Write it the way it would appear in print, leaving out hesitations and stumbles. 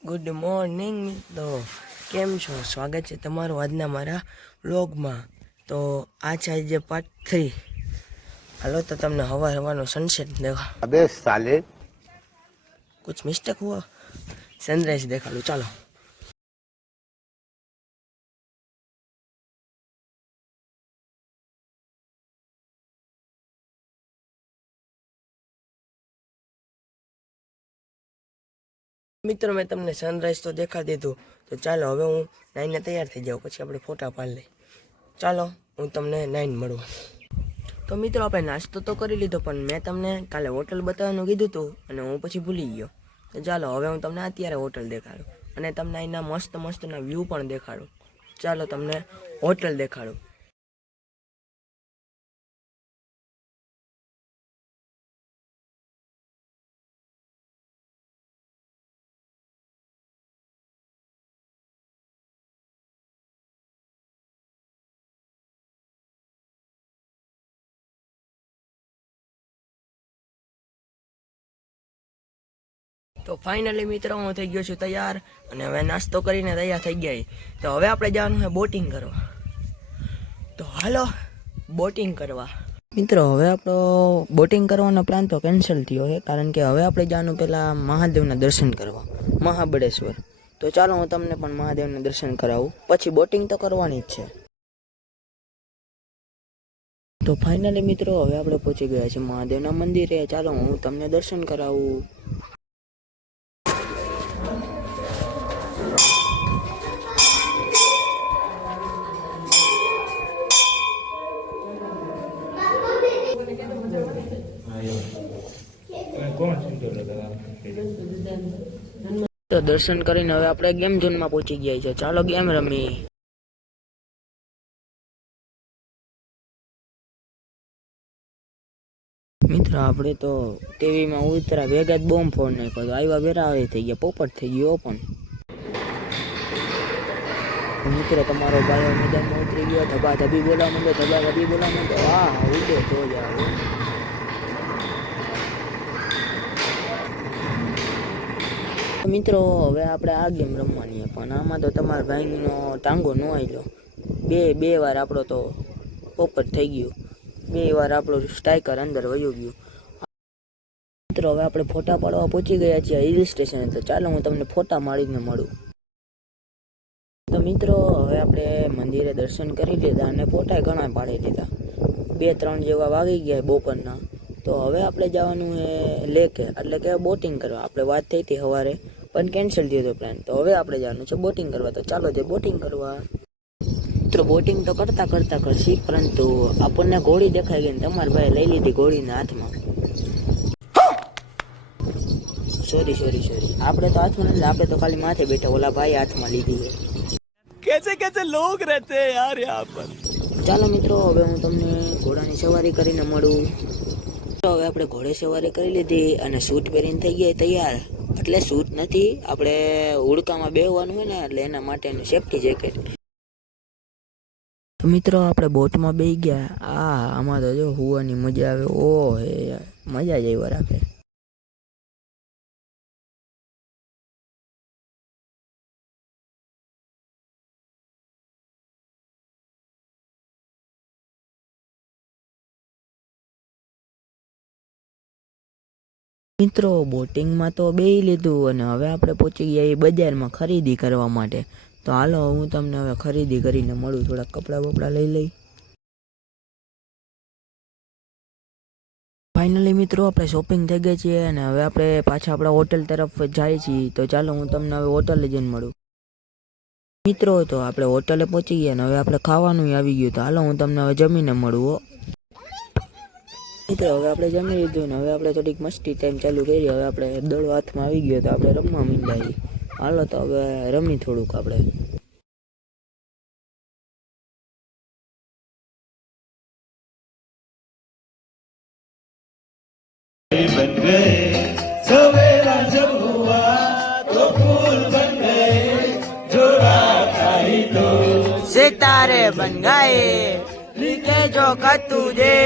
Good morning મિત્રો, કેમ છો? સ્વાગત છે તમારું આજના મારા વ્લોગમાં। તો આ છે આજે પાર્ટ 3। હાલો તો તમને હવાનો સનસેટ દેખા। अबे साले कुछ मिस्टेक हुआ? सनराइज देखाड़ू, ચાલો। મિત્રો મેં તમને સનરાઈઝ તો દેખાડી દીધું, તો ચાલો હવે હું નાઈને તૈયાર થઈ જાઉં, પછી આપણે ફોટા પાડી લઈ। ચાલો હું તમને નાઈને મળું। તો મિત્રો આપણે નાસ્તો તો કરી લીધો, પણ મેં તમને કાલે હોટલ બતાવવાનું કીધું હતું અને હું પછી ભૂલી ગયો। તો ચાલો હવે હું તમને અત્યારે હોટલ દેખાડું અને તમને અહીંના મસ્ત મસ્તના વ્યૂ પણ દેખાડું। ચાલો તમને હોટલ દેખાડું। તો ફાઇનલી મિત્રો હું થઈ ગયો છું તૈયાર, અને હવે નાસ્તો કરીને તૈયાર થઈ ગયા। તો હવે આપણે જવાનું છે બોટિંગ કરવા। તો હાલો બોટિંગ કરવા। મિત્રો હવે આપણો બોટિંગ કરવાનો પ્લાન તો કેન્સલ થયો છે, કારણ કે હવે આપણે જવાનું પહેલાં મહાદેવના દર્શન કરવા, મહાબળેશ્વર। તો ચાલો હું તમને પણ મહાદેવના દર્શન કરાવું, પછી બોટિંગ તો કરવાની જ છે। તો ફાઇનલી મિત્રો હવે આપણે પહોંચી ગયા છીએ મહાદેવના મંદિરે। ચાલો હું તમને દર્શન કરાવું। તો દર્શન કરીને હવે આપણે ગેમ ઝોનમાં પહોંચી ગયા છે, ચાલો ગેમ રમી। મિત્રો આપણે તો ટીવીમાં ઉતરા ભેગા જ બોમ્બ ફોડ નાખ્યો, તો આવ્યા બેરા આવી થઈ ગયા, પોપટ થઈ ગયો પણ। મિત્રો તમારો ભાઈ મેદાનમાં ઉતરી ગયો, ધબા ધબી બોલાવા માંડ્યો, ધબા ધબી બોલાવા માંડ્યો, હા ઉડે તો જ આવે। મિત્રો હવે આપણે આ ગેમ રમવાની, પણ આમાં તો તમારા ભાઈનો ટાંગો ન આવેલો, બે વાર આપણો તો પોપટ થઈ ગયું, 2 વાર આપણું સ્ટ્રાઈકર અંદર વયું ગયું। મિત્રો હવે આપણે ફોટા પાડવા પહોંચી ગયા છીએ હિલ સ્ટેશન, તો ચાલો હું તમને ફોટા મારીને મળું। તો મિત્રો હવે આપણે મંદિરે દર્શન કરી લીધા અને ફોટા ઘણા પાડી લીધા, 2-3 જેવા વાગી ગયા બપોરના। તો હવે આપણે જવાનું એ લેકે, એટલે કે બોટિંગ કરવા। આપણે વાત થઈ હતી સવારે, પણ કેન્સલ થયો હતો પ્લાન, તો હવે આપણે જવાનું છે બોટિંગ કરવા। તો ચાલો જે બોટિંગ કરવા। મિત્રો બોટિંગ તો કરતા કરશી, પરંતુ આપણને ઘોડી દેખાઈ ગઈ ને તમારા ભાઈ લઈ લીધી ઘોડીના હાથમાં। સોરી આપણે તો હાથમાં નથી, આપણે તો ખાલી માથે બેઠા, ઓલા ભાઈ હાથમાં લીધી છે। कैसे लोग रहते हैं यार यहाँ पर। ચાલો મિત્રો હવે હું તમને ઘોડાની સવારી કરીને મળું। તો હવે આપણે ઘોડે સવારી કરી લીધી અને સૂટ પહેરીને થઈ ગયા તૈયાર, એટલે સૂટ નથી, આપણે ઉડકામાં બેહવાનું હોય ને, એટલે એના માટેનું સેફ્ટી જેકેટ। તો મિત્રો આપણે બોટમાં બેસી ગયા, આમાં તો જો હુવાની મજા આવે, મજા જ આવ્યા રાખે। મિત્રો બોટિંગમાં તો બેસી લીધું અને હવે આપણે પહોંચી ગયા એ બજારમાં ખરીદી કરવા માટે। તો હાલો હું તમને હવે ખરીદી કરીને મળું, થોડાક કપડાં બપડા લઈ લઈ। ફાઇનલી મિત્રો આપણે શોપિંગ થઈ ગઈ છે અને હવે આપણે પાછા આપણા હોટલ તરફ જાય છીએ। તો ચાલો હું તમને હવે હોટલે જઈને મળું। મિત્રો તો આપણે હોટલે પહોંચી ગયા ને હવે આપણે ખાવાનું આવી ગયું, તો હાલો હું તમને હવે જમીને મળું। મિત્રો હવે આપણે જમી લીધું ને હવે આપણે થોડીક મસ્તી ટાઈમ ચાલુ કરી, હવે આપણે દડો હાથમાં આવી ગયો, તો આપણે રમવા માંડ્યા। હાલો તો હવે રમી થોડુંક આપણે। बन गए सवेरा जब हुआ तो फूल बन गए, जो रात आई तो सितारे बन गए, जो खत तुझे